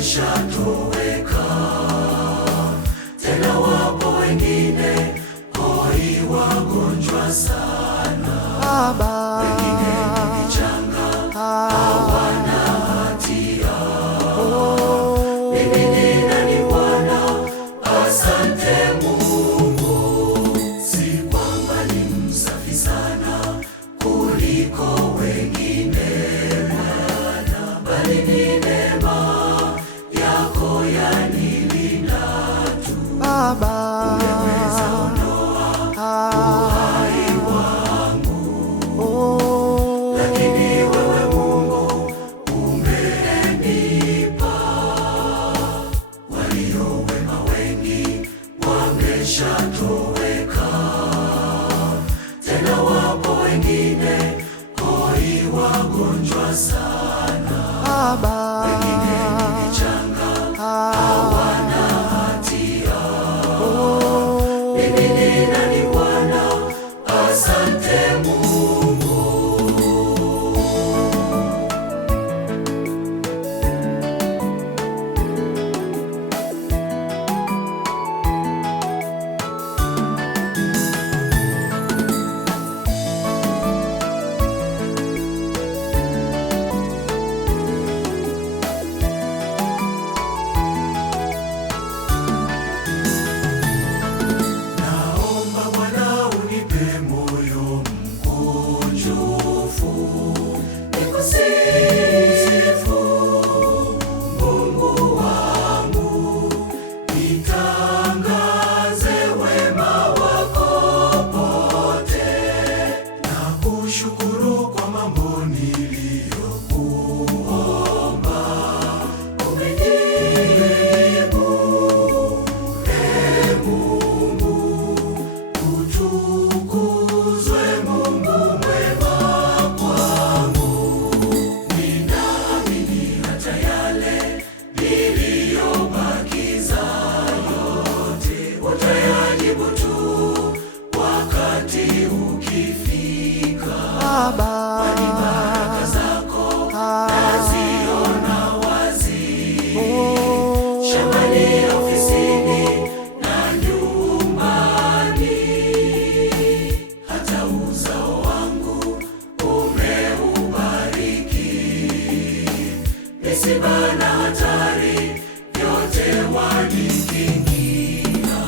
wameshatoweka. Tena wapo wengine hoi wagonjwa sana, wengine ni vichanga hawana hatia. Mimi ni nani Bwana? Asante Mungu. Si kwamba ni msafi sana kuliko wengine Bwana, bali ni neema yako yanilinda tu. Umeweza ondoa uhai wangu, lakini wewe Mungu umenipa. Walio wema wengi wameshatoweka, tena wapo wengine hoi wagonjwa sana, wengine ni vichanga hawana hatia. Mimi ni nani Bwana? Asante Mungu. Naomba Bwana unipe moyo mkunjufu, nikusifu Mungu wangu, nitangaze wema wako pote, na kushukuru kwa mambo niliyokuomba. Umenijibu, Mungu, utukuzwe Mungu mwema kwangu. Ninaamini hata yale niliyobakiza yote utayajibu tu wakati ukifika. Kwani baraka zako naziona wazi, shambani, ofisini na nyumbani. Hata uzao wangu umeubariki, misiba na hatari vyote wanikingia.